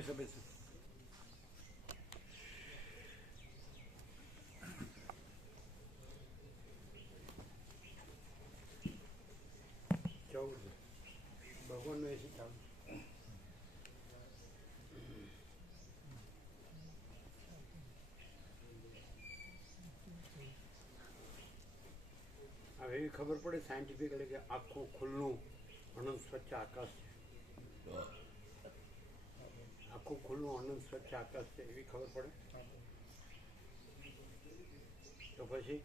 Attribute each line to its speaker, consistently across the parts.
Speaker 1: બેસો બેસો હવે એવી ખબર પડે સાયન્ટિફિકલી કે આખું ખુલ્લું અનંત સ્વચ્છ આકાશ છે આખું ખુલ્લું અનંત સ્વચ્છ આકાશ છે, એવી ખબર પડે? તો પછી?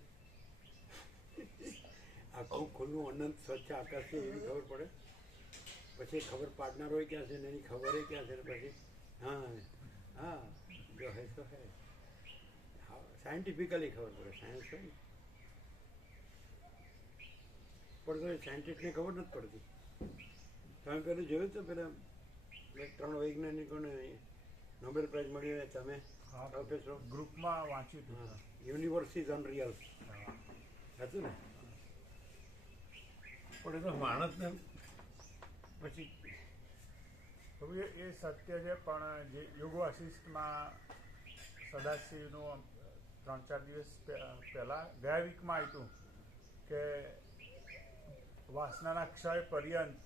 Speaker 1: આખું ખુલ્લું અનંત સ્વચ્છ આકાશ છે, એવી ખબર પડે? પછી ખબર પાડનારો ક્યાં છે ને એની ખબર ક્યાં છે ને પછી? હા હા, જો હે તો હે. સાયન્ટિફિકલી ખબર પડે, સાયન્સ હોય ને. પણ તો સાયન્ટિસ્ટને ખબર નથી પડતી. તમે પેલું જોયું તો પેલા બે ત્રણ વૈજ્ઞાનિકોને નોબેલ પ્રાઇઝ મળ્યો ને તમે. પ્રોફેસરો
Speaker 2: ગ્રુપમાં વાંચ્યું હતું.
Speaker 1: યુનિવર્સ ઇઝ અનરિયલ હતું ને? પણ એ તો માણસને પછી
Speaker 2: હવે એ સત્ય છે પણ જે યોગ વાસિષ્ઠમાં સદાશિવનું ત્રણ ચાર દિવસ પહેલા ગયા વીકમાં આવ્યું કે વાસનાના ક્ષય પર્યંત.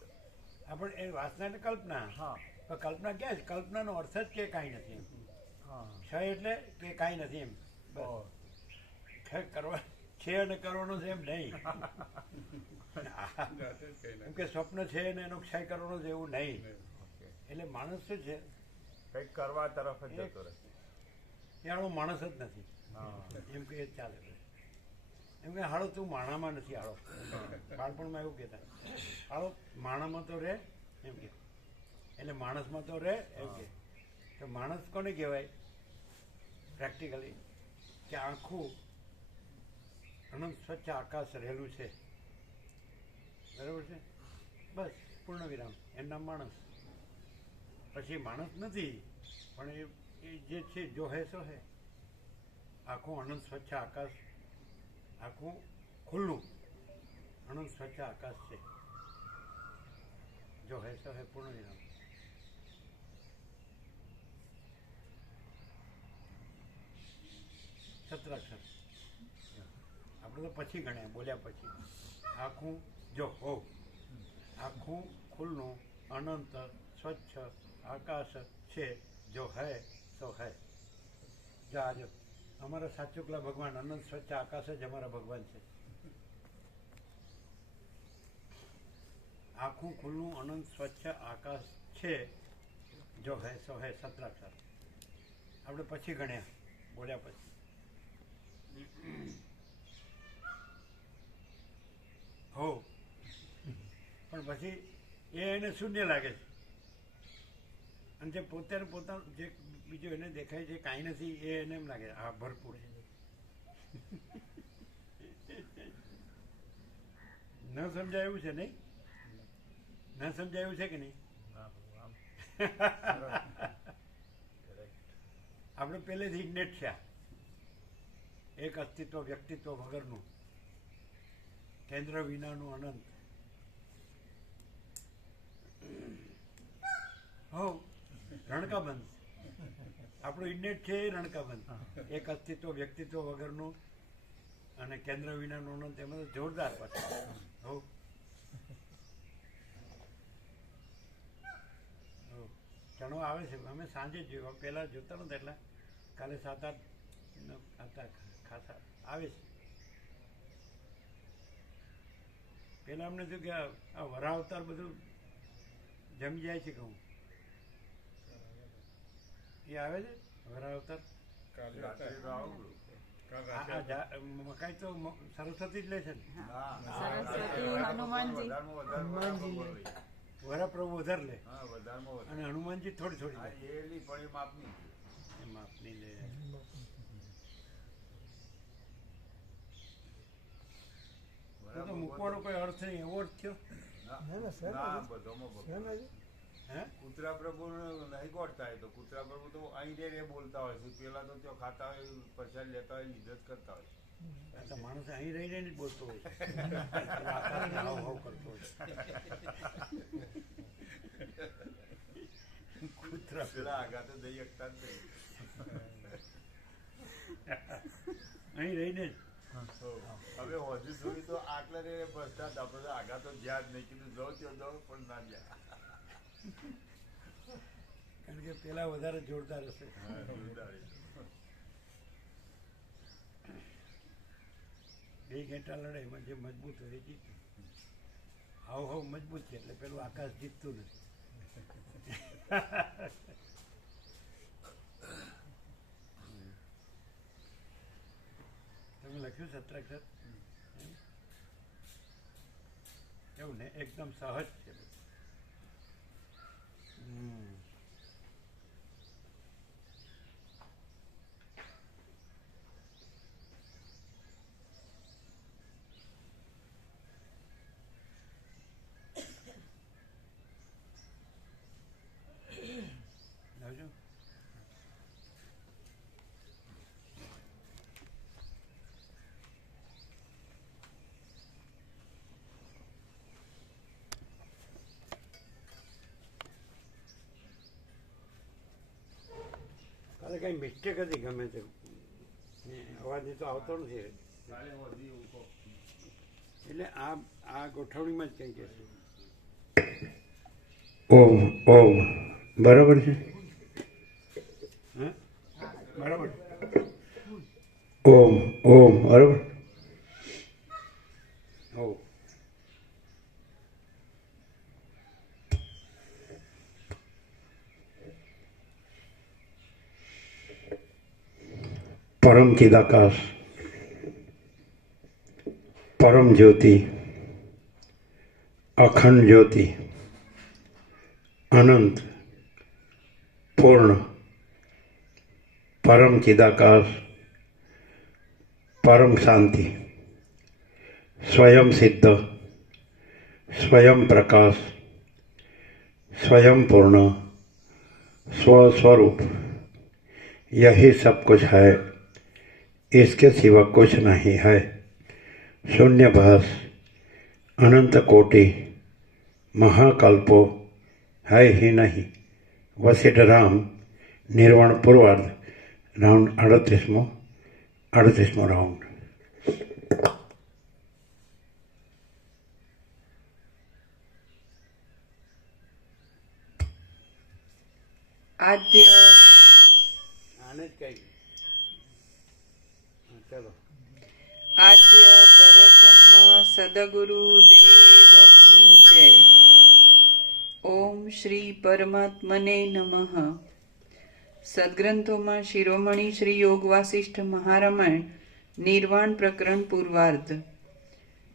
Speaker 1: આપણે એ વાસનાની કલ્પના.
Speaker 2: હા.
Speaker 1: પણ કલ્પના ક્યાં છે? કલ્પનાનો અર્થ જ કે કાંઈ નથી એમ.
Speaker 2: હા.
Speaker 1: ક્ષય એટલે કે કાંઈ નથી એમ. કરવા છે અને કરવાનો છે એમ નહીં. એમ કે સ્વપ્ન છે ને એનો ક્ષય કરવાનો છે એવું નહીં. એટલે માણસ શું છે?
Speaker 2: કંઈક કરવા તરફ જ જતો રહે.
Speaker 1: હાળો માણસ જ નથી.
Speaker 2: હા.
Speaker 1: એમ કે એ ચાલે એમ કે હાળો તું માણામાં નથી હાળો. બાળપણમાં એવું કહેતા. હાળો માણામાં તો રહે એમ કે. એટલે માણસમાં તો રહે એમ કે. તો માણસ કોને કહેવાય? પ્રેક્ટિકલી કે આખું અનંત સ્વચ્છ આકાશ રહેલું છે. બરાબર છે? બસ પૂર્ણ વિરામ એમના માણસ. પછી માણસ નથી, પણ એ જે છે, જો હે સો હે. આખું અનંત સ્વચ્છ આકાશ, આખું ખુલ્લું અનંત સ્વચ્છ આકાશ છે. જો હે સો હે પૂર્ણ વિરામ સત્રાક્ષર આપણે તો પછી ગણ્યા, બોલ્યા પછી. આખું, જો, હો. આખું ખુલ્લું અનંત, સ્વચ્છ, આકાશ છે. જો હૈ, તો હૈ. જો આજો અમારા સાચુકલા ભગવાન અનંત, સ્વચ્છ, આકાશ જ અમારા ભગવાન છે. આખું ખુલ્લું અનંત, સ્વચ્છ, આકાશ છે. જો હૈ સો હૈ સત્રાક્ષર આપણે પછી ગણ્યા, બોલ્યા પછી. હો. પણ પછી એ એને શૂન્ય લાગે છે. અને જે પોતે પોતાનું જે બીજું એને દેખાય છે કાંઈ નથી એ એને એમ લાગે આ ભરપૂર છે. ન સમજાયું છે નહીં? ન સમજાયું છે કે નહીં? આપણે પહેલેથી ઇગ્નેટ થયા. એક અસ્તિત્વ, વ્યક્તિત્વ વગરનું. કેન્દ્ર વિનાનું અનંત. હો રણકાબંધ. આપણું ઇન્નેટ છે એ રણકાબંધ. એક અસ્તિત્વ, વ્યક્તિત્વ વગરનું અને કેન્દ્ર વિનાનું અનંત, એમાં તો જોરદાર પાછું. હો. ચણો આવે છે. અમે સાંજે જોયું પહેલાં જોતા નતા એટલે. કાલે સાત આઠ નો ખાતા. ખાતા આવે છે. પહેલાં અમને થયું કે આ- વરા અવતાર બધું જમી જાય છે કહું એ આવે છે? વરા અવતાર? મકાઈ તો સરસ્વતી જ લે છે. વરા પ્રભુ વધારે લે.
Speaker 3: હા વધારમાં વધારે.
Speaker 1: અને હનુમાનજી થોડી થોડી લે.
Speaker 3: માપની
Speaker 1: લે. તો મૂકવાનો કોઈ અર્થ નહીં એવો અર્થ થયો.
Speaker 3: ના ના બધામાં ભગવાન.
Speaker 1: હે
Speaker 3: કૂતરા પ્રભુ નહીં ગોઠતા હોય તો કૂતરા પ્રભુ તો અહીં રે રે બોલતા હોય છે પેલા તો ત્યાં ખાતા હોય પ્રસાદ લેતા હોય લીધો જ કરતા હોય
Speaker 1: તો માણસ અહીં રહી રહીને જ બોલતો હોય કરતો હોય કૂતરા
Speaker 3: પેલા આગા તો જઈ શકતા જ નહીં.
Speaker 1: અહીં રહીને જ
Speaker 3: હવે હજુ સુધી તો આટલા રે ભ્રષ્ટાચાર આપણે તો આગા તો જ્યાં જ નહીં. કીધું જો ત્યાં જો પણ ના જ્યાં
Speaker 1: કારણ કે પેલા વધારે જોરદાર હશે. બે ઘેટા લડાઈમાં જે મજબૂત હોય એ જીત. હાવ હાવ મજબૂત છે એટલે પેલું આકાશ જીતતું નથી. તમે લખ્યું સત્રાક્ષર? એવું ને એકદમ સહજ છે. હમ. કાલે કઈ મિસ્ટેક હતી ગમે તે. ને અવાજ તો આવતો નથી. એટલે આ આ ગોઠવણીમાં જ કંઈ કહેશે
Speaker 4: ઓમ ઓમ બરાબર છે?
Speaker 1: હે? બરાબર
Speaker 4: ઓમ ઓમ બરાબર? परम परम ज्योति, अखंड ज्योति, अनंत, पूर्ण, परम चिदाकाश परम शांति, स्वयं सिद्ध, स्वयं प्रकाश, स्वयं पूर्ण, स्वस्वरूप, यही सब कुछ है। इसके सिवा कुछ नहीं है। शून्यभास अनंत कोटि, महाकल्पो है ही नहीं। वसीठ राम, निर्वाण पूर्वार्ध, राउंड अड़तीसमो अड़तीसमो राउंड।
Speaker 1: आद्य
Speaker 5: આદ્ય પરબ્રહ્મ સદગુરુ દેવ કી જય ઓમ શ્રી પરમાત્મને નમઃ સદગ્રંથોમાં શિરોમણી શ્રી યોગ વાસિષ્ઠ મહારામાયણ, નિર્વાણ પ્રકરણ પૂર્વાર્ધ,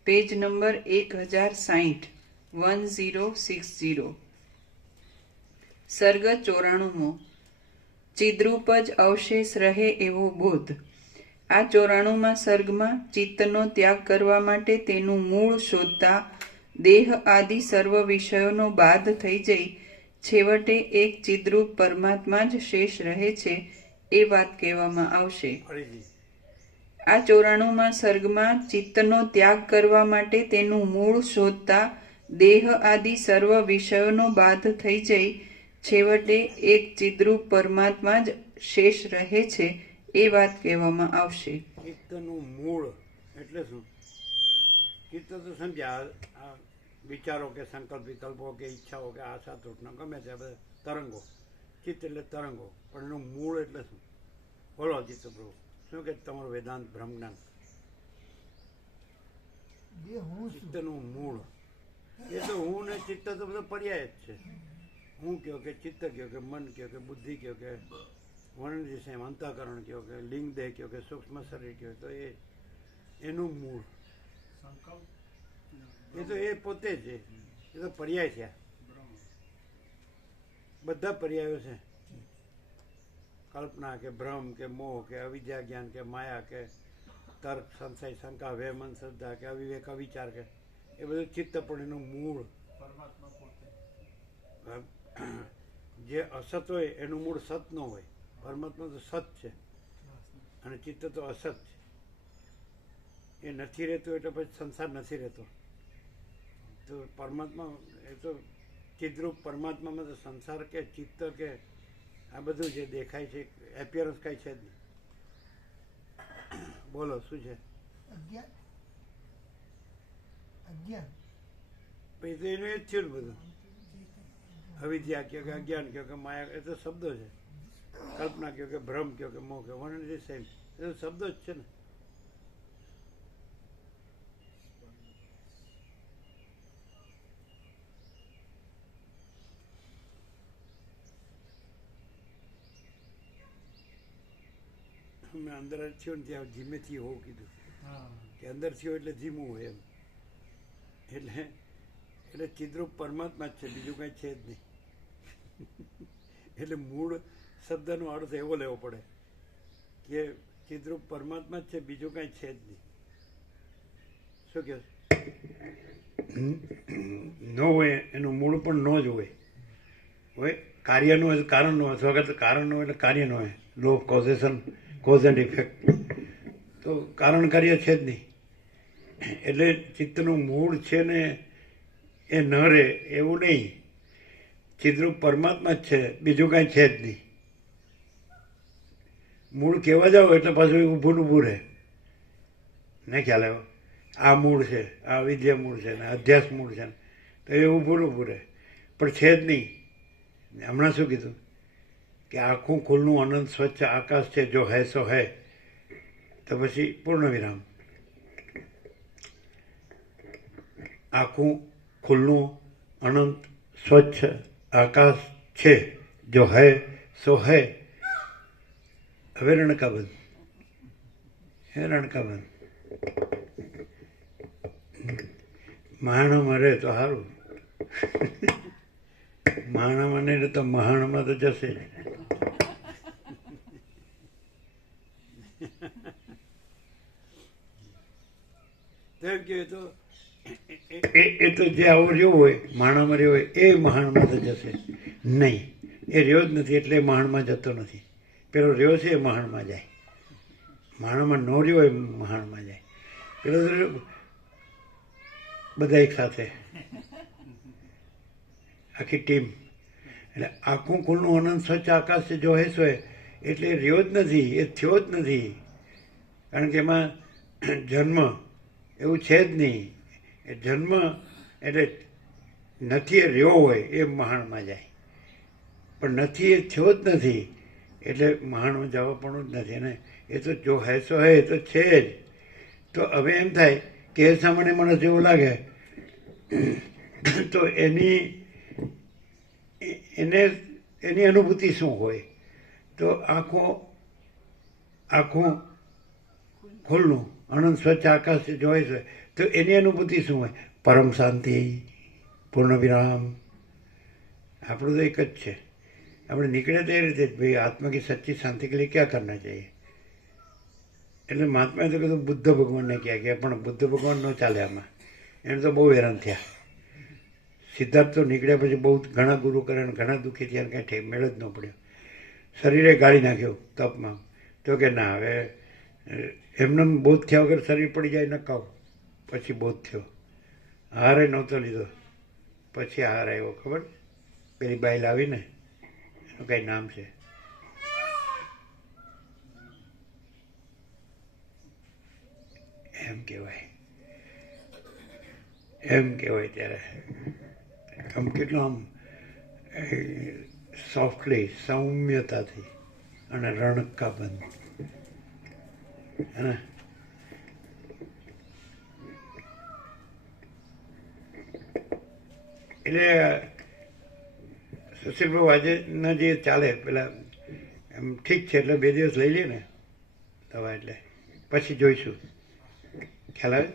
Speaker 5: પેજ નંબર એક હજાર સાહીઠ, વન ઝીરો સિક્સ ઝીરો. સર્ગ ચોરાણુંમો. ચિદ્રુપજ અવશેષ રહે એવો બોધ. આ ચોરાણુંમાં સર્ગમાં ચિત્તનો ત્યાગ કરવા માટે તેનું મૂળ શોધતા દેહ આદિ સર્વ વિષયોનો બાદ થઈ જઈ. છેવટે એક ચિદ્રુપ પરમાત્મા જ શેષ રહે છે એ વાત કહેવામાં આવશે. આ ચોરાણુંમાં સર્ગમાં ચિત્તનો ત્યાગ કરવા માટે તેનું મૂળ શોધતા દેહ આદિ સર્વ વિષયોનો બાધ થઈ જઈ. છેવટે એક ચિદ્રુપ પરમાત્મા જ શેષ રહે છે એ વાત કહેવામાં આવશે.
Speaker 1: ચિત્તનું મૂળ એટલે શું? ચિત્ત તો સમજ્યા આ વિચારો કે સંકલ્પ વિકલ્પો કે ઈચ્છાઓ કે આશા તૃષ્ણા ગમે તે બધા તરંગો. ચિત્ત એટલે તરંગો પણ એનું મૂળ એટલે શું? બોલો ચિત્ત પ્રભુ શું કે તમારું વેદાંત બ્રહ્મજ્ઞાન ચિત્તનું મૂળ. એ તો હું ને ચિત્ત તો બધો પર્યાય જ છે. હું કયો કે ચિત્ત કયો કે મન કયો કે બુદ્ધિ કયો કે વર્ણ એમ અંતઃકરણ કયો કે લિંગ દેહ કયો કે સૂક્ષ્મ શરીર કયો તો એ એનું મૂળ. એ તો એ પોતે જ છે. એ તો પર્યાય છે. બધા પર્યાયો છે. કલ્પના કે ભ્રમ કે મોહ કે અવિદ્યા જ્ઞાન કે માયા કે તર્ક સંશય શંકા વેમન શ્રદ્ધા કે અવિવેક અવિચાર કે એ બધું ચિત્ત પણ એનું મૂળ. જે અસત હોય એનું મૂળ સત ન હોય. પરમાત્મા તો સત છે. અને ચિત્ત તો અસત છે. એ નથી રહેતું એટલે પછી સંસાર નથી રહેતો. તો પરમાત્મા એ તો ચિદ્રુપ પરમાત્મામાં તો સંસાર કે ચિત્ત કે આ બધું જે દેખાય છે એપિયરન્સ કાંઈ છે જ નહીં. બોલો શું છે? પછી તો એનું એ જ થયું બધું. અવિદ્યા કે અજ્ઞાન કે માયા એ તો શબ્દો છે. કલ્પના કહો કે ભ્રમ કહો કે મોહ કહો વન એન્ડ સેમ એ શબ્દો જ છે ને. મેં અંદર જ થયો ને ત્યાં ધીમેથી હોવું કીધું. કે અંદર થયો એટલે ધીમું હોય એમ. એટલે એટલે ચિદ્રુપ પરમાત્મા જ છે બીજું કાંઈ છે જ નહીં. એટલે મૂળ શબ્દનો અર્થ એવો લેવો પડે કે ચિદ્રુપ પરમાત્મા જ છે, બીજું કાંઈ છે જ નહીં. શું કહે ન હોય, એનું મૂળ પણ ન જ હોય. હોય કાર્યનું કારણ કારણનું હોય, સ્વાગત કારણનું એટલે એટલે કાર્યનું હોય. Law causation cause and effect તો કારણ કાર્ય છે જ નહીં. એટલે ચિત્તનું મૂળ છે ને એ ન રહે એવું નહીં. ચિદ્રુપ પરમાત્મા જ છે, બીજું કાંઈ છે જ નહીં. મૂળ કહેવા જાઓ એટલે પાછું એ ઊભું ઊભું રહે. ને ખ્યાલ આવ્યો? આ મૂળ છે, આ વિદ્યા મૂળ છે ને અધ્યાસ મૂળ છે ને. તો એ ઊભું ઊભું રહે. પણ છે જ નહીં. હમણાં શું કીધું? કે આખું ખુલ્લું અનંત સ્વચ્છ આકાશ છે, જો હૈ સો હૈ. તો પછી પૂર્ણ વિરામ આખું ખુલ્લું અનંત સ્વચ્છ આકાશ છે, જો હૈ સો હૈ. હવે રણકાબંધ હે રણકાબંધ માણો રહે તો સારું મહાણામાં નહીં તો મહાણમાં તો જશે. એ તો જે આવો રહ્યો હોય માણામાં રહ્યો હોય એ મહાણમાં તો જશે. નહીં. એ રહ્યો જ નથી એટલે મહાણમાં જતો નથી. પેલો રહ્યો છે એ મહાણમાં જાય. મહાણમાં ન રહ્યો હોય એ મહાણમાં જાય. પેલો બધા એક સાથે. આખી ટીમ. એટલે આખું ખુલ્લું અનંત સ્વચ્છ આકાશ જો હેસો એટલે રહ્યો જ નથી, એ થયો જ નથી. કારણ કે એમાં જન્મ એવું છે જ નહીં. એ જન્મ એટલે નથી એ રહ્યો હોય એ મહાણમાં જાય. પણ નથી એ થયો જ નથી. એટલે મહાણમાં જવા પણ જ નથી. ને એ તો જો હે એ તો છે જ. તો હવે એમ થાય કે એ સામાન્ય માણસ જેવું લાગે. તો એની, એને, એની અનુભૂતિ શું હોય? તો આખો આખો ખુલ્લું અનંત સ્વચ્છ આકાશ જોઈ છે, તો એની અનુભૂતિ શું હોય? પરમ શાંતિ, પૂર્ણ વિરામ. આપણું તો એક જ છે. આપણે નીકળે તો એ રીતે જ ભાઈ આત્મા की સચ્ચી શાંતિ के लिए क्या करना चाहिए એટલે મહાત્માએ તો કીધું બુદ્ધ ભગવાનને કહ્યા કે પણ બુદ્ધ ભગવાન ન ચાલે આમાં એને તો બહુ હેરાન થયા સિદ્ધાર્થ તો નીકળ્યા પછી બહુ ઘણા ગુરુ કરે અને ઘણા દુઃખી થયા અને કાંઈ ઠે- મેળ જ ન પડ્યો શરીરે ગાળી નાખ્યું તપમાં તો કે ના હવે એમને બોધ થયા વગર શરીર પડી જાય ન કહો પછી બોધ થયો હારે નહોતો લીધો પછી હાર આવ્યો ખબર પેલી બાઈ લાવીને એનું કઈ નામ છે? એમ કહેવાય. એમ કહેવાય ત્યારે. આમ કેટલું આમ સોફ્ટલી સૌમ્યતાથી અને રણકા બંધ હે એટલે સુશીલ વાજેના જે ચાલે, પેલા એમ ઠીક છે એટલે બે દિવસ લઈ લઈએ ને દવા એટલે. પછી જોઈશું. ખ્યાલ આવે?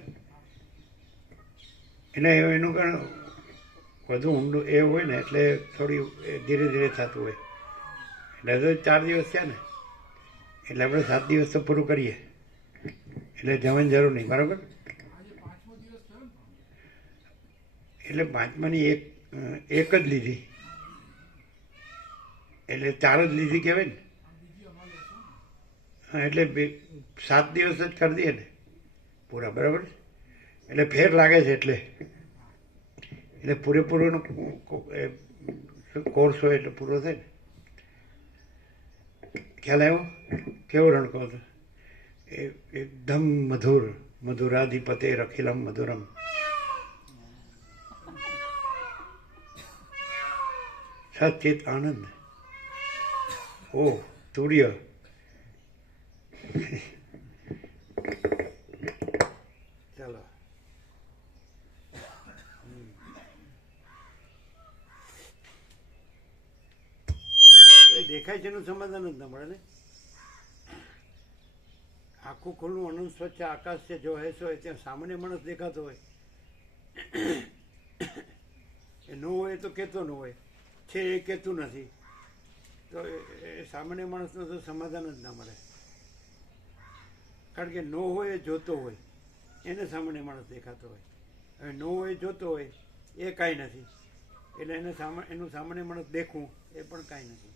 Speaker 1: એટલે એનું કારણ વધુ ઊંડું એ હોય ને એટલે થોડી ધીરે ધીરે થતું હોય. એટલે તો ચાર દિવસ છે ને. એટલે આપણે સાત દિવસ તો પૂરું કરીએ. એટલે જવાની જરૂર નહીં, બરાબર? એટલે પાંચમાની એક એક જ લીધી. એટલે ચાર જ લીધી કહેવાય ને હા, એટલે સાત દિવસ જ કરી દઈએ ને. પૂરા, બરાબર એટલે ફેર લાગે છે એટલે. એટલે પૂરેપૂરોનો કોર્સ હોય એટલે પૂરો થાય ને. ખ્યાલ આવ્યો? કેવો રણકો હતો? એ, એકદમ મધુર, મધુરાધિપતે રખીલમ મધુરમ. સચિત આનંદ. ઓ, તુર્ય. ચાલો. દેખાય છે એનું સમાધાન જ ના મળે ને. આખું ખુલ્લું અનંત સ્વચ્છ આકાશ છે, જો હેસો હોય ત્યાં સામાન્ય માણસ દેખાતો હોય. એ ન હોય તો કહેતો ન હોય. છે એ કહેતું નથી. તો એ- સામાન્ય માણસનું તો સમાધાન જ ના મળે. કારણ કે ન હોય એ જોતો હોય. એને સામાન્ય માણસ દેખાતો હોય. હવે ન હોય જોતો હોય, એ કાંઈ નથી. એટલે એને સામા, એનું સામાન્ય માણસ દેખવું એ પણ કાંઈ નથી.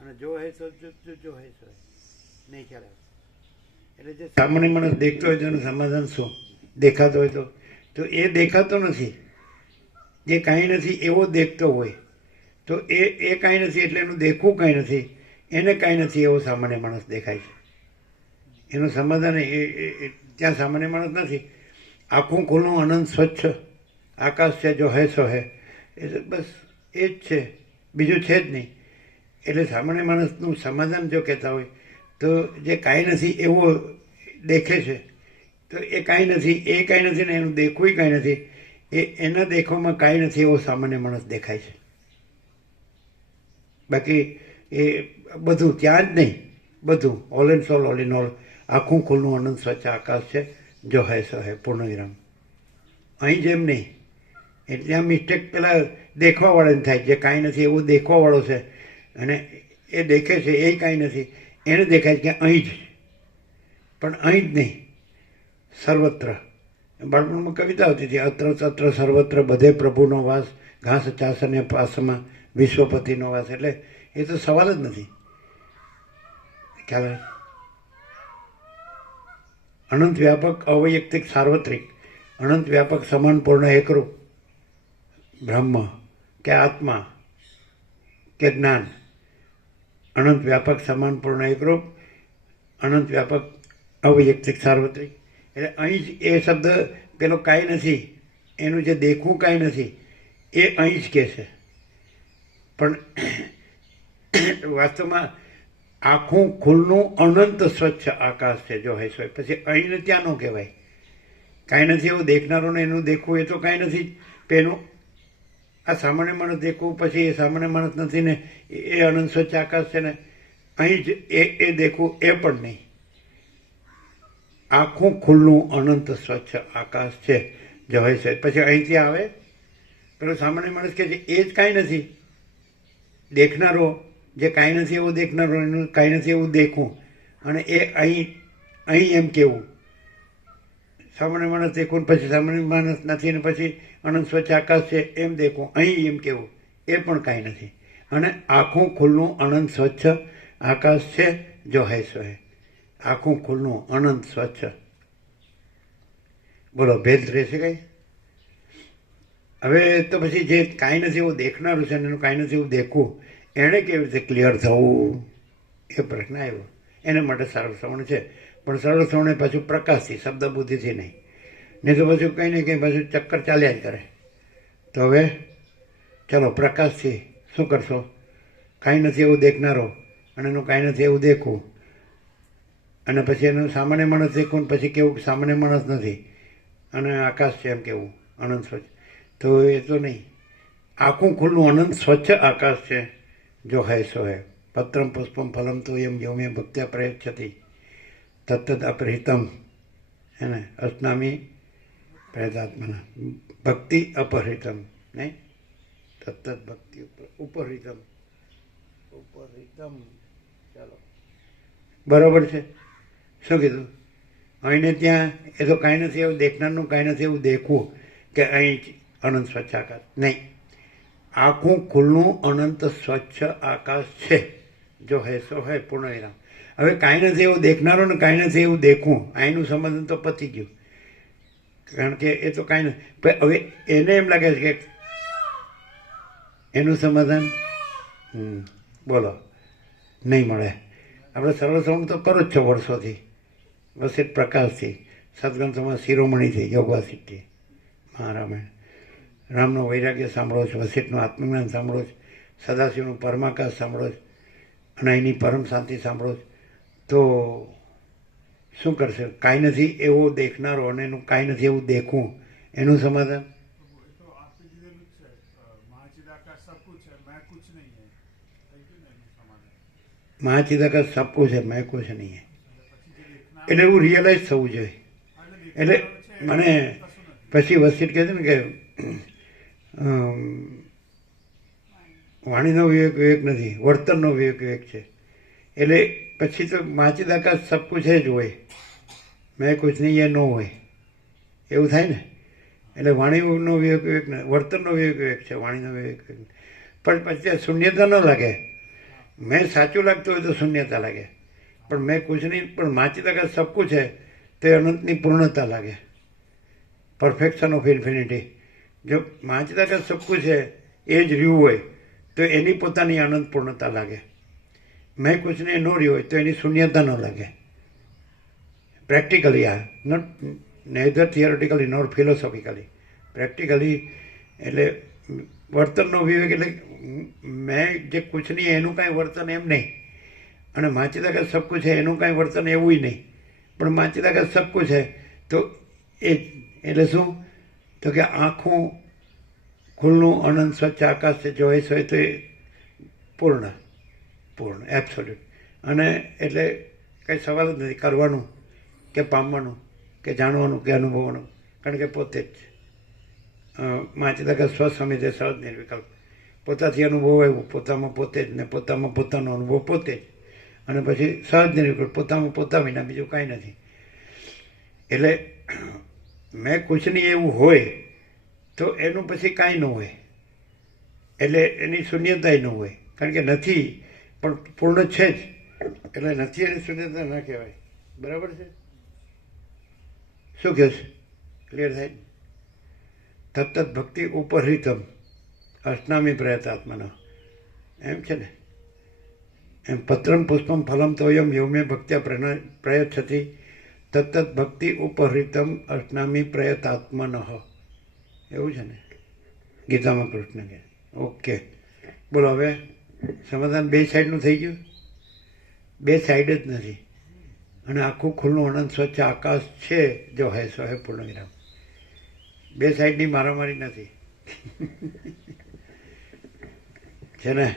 Speaker 1: અને જો હે તો જો, જો- જો હે તો નહીં ખ્યાલ આવે. એટલે જે સામાન્ય માણસ દેખતો હોય તો એનું સમાધાન શું? દેખાતો હોય તો. તો એ દેખાતો નથી. જે કાંઈ નથી એવો દેખતો હોય. તો એ એ કાંઈ નથી, એટલે એનું દેખવું કાંઈ નથી. એને કાંઈ નથી, એવો સામાન્ય માણસ દેખાય છે. એનું સમાધાન એ ત્યાં સામાન્ય માણસ નથી. આખું ખુલ્લું અનંત સ્વચ્છ. આકાશ છે જો હે સો હે. એટલે બસ એ જ છે. બીજું છે જ નહીં. એટલે સામાન્ય માણસનું સમાધાન જો કહેતા હોય, તો જે કાંઈ નથી એવો દેખે છે, તો એ કાંઈ નથી, એ કાંઈ નથી ને એનું દેખવું કાંઈ નથી. એ, એના દેખવામાં કાંઈ નથી એવો સામાન્ય માણસ દેખાય છે. બાકી એ બધું ત્યાં જ નહીં. બધું. All and soul all in all આખું ખુલ્લું અનંત સ્વચ્છ આકાશ છે. જો હે સો હે પૂર્ણ વિરામ અહીં જેમ નહીં. એટલે આ મિસ્ટેક પેલા દેખવાવાળાને થાય. જે કાંઈ નથી, એવું દેખવાવાળો છે. અને એ દેખે છે, એ કાંઈ નથી. એને દેખાય છે કે અહીં જ પણ અહીં જ નહીં. સર્વત્ર. બાળપણમાં કવિતા હતી, અત્ર તત્ર સર્વત્ર, બધે પ્રભુનો વાસ, ઘાસ, ચાસ અને પાસમાં વિશ્વપતિનો વાસ એટલે એ તો સવાલ જ નથી. ખ્યાલ અનંત વ્યાપક અવૈયક્તિક સાર્વત્રિક, અનંત વ્યાપક સમાન પૂર્ણ એકરૂપ, બ્રહ્મ કે આત્મા કે જ્ઞાન, અનંત વ્યાપક સમાન પૂર્ણ એકરૂપ, અનંત વ્યાપક અવૈયક્તિક સાર્વત્રિક. એટલે અહીં જ એ શબ્દ પેલો કાંઈ નથી, એનું જે દેખવું કાંઈ નથી, એ અહીં જ કહે છે. પણ વાસ્તવમાં આખું ખુલ્લું અનંત સ્વચ્છ આકાશ છે જો હે પછી અહીં ત્યાંનો કહેવાય. કાંઈ નથી એવું દેખનારોને એનું દેખવું એ તો કાંઈ નથી. પેલું આ સામાન્ય માણસ દેખવું પછી એ સામાન્ય માણસ નથી ને એ અનંત સ્વચ્છ આકાશ છે ને અહીં જ એ એ દેખવું એ પણ નહીં. આખું ખુલ્લું અનંત સ્વચ્છ આકાશ છે જો હોય છે પછી અહીંથી આવે. પેલો સામાન્ય માણસ કહે છે, એ જ કાંઈ નથી. દેખનારો, જે કાંઈ નથી એવું દેખનારો, એનું કાંઈ નથી એવું દેખવું. અને એ અહીં અહીં એમ કહેવું સામાન્ય માણસ દેખવું ને પછી સામાન્ય માણસ નથી ને પછી અનંત સ્વચ્છ આકાશ છે એમ દેખવું. અહીં એમ કહેવું એ પણ કાંઈ નથી. અને આખું ખુલ્લું અનંત સ્વચ્છ આકાશ છે જો હે સો આખું ખુલ્લું અનંત સ્વચ્છ. બોલો, ભેદ રહેશે કઈ? હવે તો પછી જે કાંઈ નથી એવું દેખનારું છે એનું કાંઈ નથી એવું દેખવું, એણે કેવી રીતે ક્લિયર થવું? એ પ્રશ્ન આવ્યો. એને માટે સરળ શ્રવણ છે. પણ સરળ શ્રવણ પાછું પ્રકાશથી શબ્દ બુદ્ધિથી નહીં. નહીં તો પાછું કંઈ ને કંઈ પાછું ચક્કર ચાલ્યા જ કરે. તો હવે ચલો પ્રકાશથી શું કરશો? કાંઈ નથી એવું દેખનારો અને એનું કાંઈ નથી એવું દેખવું. અને પછી એનું સામાન્ય માણસ દેખવું પછી કેવું સામાન્ય માણસ નથી. અને આકાશ છે એમ કેવું? અનંત સ્વચ્છ તો એ તો નહીં. આખું ખુલ્લું અનંત સ્વચ્છ આકાશ છે. જો હૈ સો હૈ. પત્રમ પુષ્પમ ફલમ તો એમ યોમે ભક્ત્યા પ્રયચ્છતી. તત્તદ અપરિહિતમ. હે ને? અસ્નામી પ્રેતાત્મના. ભક્તિ અપહરિતમ નહીં? તત્તદ ભક્તિ ઉપર- ઉપરિતમ ઉપહૃતમ. ચાલો. બરાબર છે? શું કીધું? અહીંને ત્યાં, એ તો કાંઈ નથી એવું દેખનારનું, કાંઈ નથી એવું દેખવું કે અહીં અનંત સ્વચ્છ આકાશ. નહીં. આખું ખુલ્લું અનંત સ્વચ્છ આકાશ છે. જો હે સો હે પૂર્ણ વિરામ હવે કાંઈ નથી એવું દેખનારો ને કાંઈ નથી એવું દેખવું. અહીંનું સંબંધન તો પતી ગયું. કારણ કે એ તો કાંઈ નથી. હવે એને એમ લાગે છે કે એનું સમાધાન બોલો. નહીં મળે. આપણે સરળ શ્રવણ તો કરો જ છો વર્ષોથી. વસિત પ્રકાશથી. સદગ્રંથોમાં શિરોમણીથી યોગવાસિકથી મહારામાયણ. રામનું વૈરાગ્ય સાંભળો છો વસિતનું આત્મજ્ઞાન સાંભળો છો સદાશિવનું પરમાકાશ સાંભળો છો અને એની પરમ શાંતિ સાંભળો છો. તો શું કરશે? કાંઈ નથી એવો દેખનારો અને એનું કાંઈ નથી એવું દેખવું. એનું સમાધાન?
Speaker 2: મહાચિદાકાશ સબ કુછ
Speaker 1: છે મેં કુછ નહીં એટલે એવું રિયલાઇઝ થવું જોઈએ. એટલે મને પછી વસ્તી કહે છે ને કે વાણીનો વિવેક વિવેક નથી, વર્તનનો વિવેક વિવેક છે. એટલે પછી તો માચિદાકાશ સબ કુછ જ હોય. મેં કુછ નહીં, એ ન હોય. એવું થાય ને? એટલે વાણીનો વિવેક વિવેક વર્તનનો વિવેક વિવેક છે, વાણીનો વિવેક વિવેક પણ પછી શૂન્યતા ન લાગે. મેં સાચું લાગતું હોય તો શૂન્યતા લાગે. પણ મેં કુછ નહીં, પણ માચી સબ કુછ છે, તે અનંતની પૂર્ણતા લાગે. પરફેક્શન ઓફ ઇન્ફિનિટી જો માચિદાકાશ સબ કુછ છે એ જ રહ્યું હોય, તો એની પોતાની આનંદ પૂર્ણતા લાગે. મેં કુછને ન રહ્યું હોય, તો એની શૂન્યતા ન લાગે. પ્રેક્ટિકલી આ not neither theoretically not philosophically practically એટલે વર્તનનો વિવેક એટલે મેં જે કુછ નહીં એનું કાંઈ વર્તન એમ નહીં. અને માચિદાકાશ સબ કુછ છે એનું કાંઈ વર્તન એવું નહીં. પણ માચિદાકાશ સબ કુછ છે તો એ, એટલે શું? તો કે આંખું ખુલ્લું, અનંત, સ્વચ્છ આકાશ જોઈ હોય તો એ પૂર્ણ પૂર્ણ એબ્સોલ્યુટ અને એટલે કંઈ સવાલ જ નથી, કરવાનું કે પામવાનું કે જાણવાનું કે અનુભવવાનું. કારણ કે પોતે જ માચિદાકા છે સહજ નિર્વિકલ્પ. પોતાથી અનુભવ આવ્યો, પોતામાં પોતે જ ને પોતામાં પોતાનો અનુભવ પોતે જ. અને પછી સહજ નિર્વિકલ્પ, પોતામાં પોતા વિના બીજું કાંઈ નથી. એટલે મેં કુછ નહીં એવું હોય, તો એનું પછી કાંઈ ન હોય. એટલે એની શૂન્યતાય ન હોય. કારણ કે નથી, પણ પૂર્ણ છે જ. એટલે નથી એની શૂન્યતા ના કહેવાય. બરાબર છે? શું કહે છે? ક્લિયર થાય? તત્ત ભક્તિ ઉપરહિતમ. અષ્ટામી પ્રયતાત્મના. એમ છે ને? એમ પત્રમ પુષ્પમ ફલમ તોયમ યોમે ભક્ત્યા પ્રયત પ્રયચ્છતિ તત્ત ભક્તિ ઉપહૃતમ અષ્ટામી પ્રયતાત્મન. એવું છે ને? ગીતામાં કૃષ્ણ કે ઓકે. બોલો હવે, સમાધાન બે સાઈડનું થઈ ગયું? બે સાઈડ જ નથી. અને આખું ખુલ્લું અનંત સ્વચ્છ આકાશ છે, જો હે સો હે પૂર્ણવિરામ. બે સાઈડની મારામારી નથી. છે ને?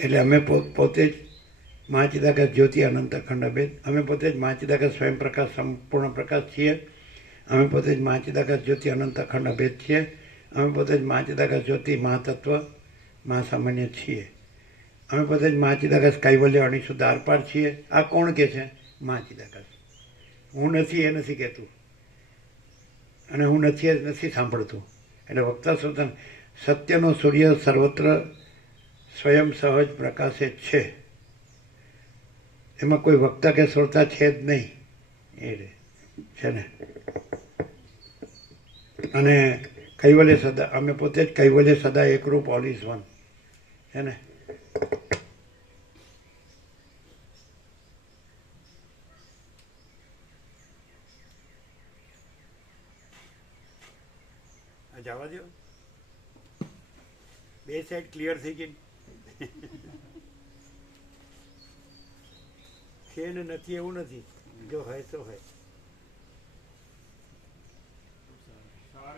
Speaker 1: એટલે અમે પોતે જ મહાચિદાકાશ જ્યોતિ અનંત અખંડ અમે પોતે જ મહાચિદાકાશ સ્વયં પ્રકાશ સંપૂર્ણ પ્રકાશ છીએ. અમે પોતે જ મહાચિદાકાશ જ્યોતિ અનંત અખંડ અભેદ છીએ. અમે પોતે જ મહાચિદાકાશ જ્યોતિ મહાતત્વ, મહાસામાન્ય છીએ. અમે પોતે જ મહાચિદાકાશ કૈવલ્ય અણીશુદ્ધ આરપાર છીએ. આ કોણ કે છે? મહાચિદાકાશ હું નથી, એ નથી કહેતું. અને હું નથી, એ નથી સાંભળતું. એટલે વક્તા શ્રોતા, સત્યનો સૂર્ય સર્વત્ર સ્વયં સહજ પ્રકાશે છે. એમાં કોઈ વક્તા કે શ્રોતા છે જ નહીં. એ છે ને? અને કૈવલ્ય સદા, અમે પોતે જ કૈવલ્ય સદા એકરૂપ ઓલ વન છે ને? જવા દો બે સાઈડ ક્લિયર થઈ ગઈ. છે ને નથી એવું નથી. જો હોય તો હોય.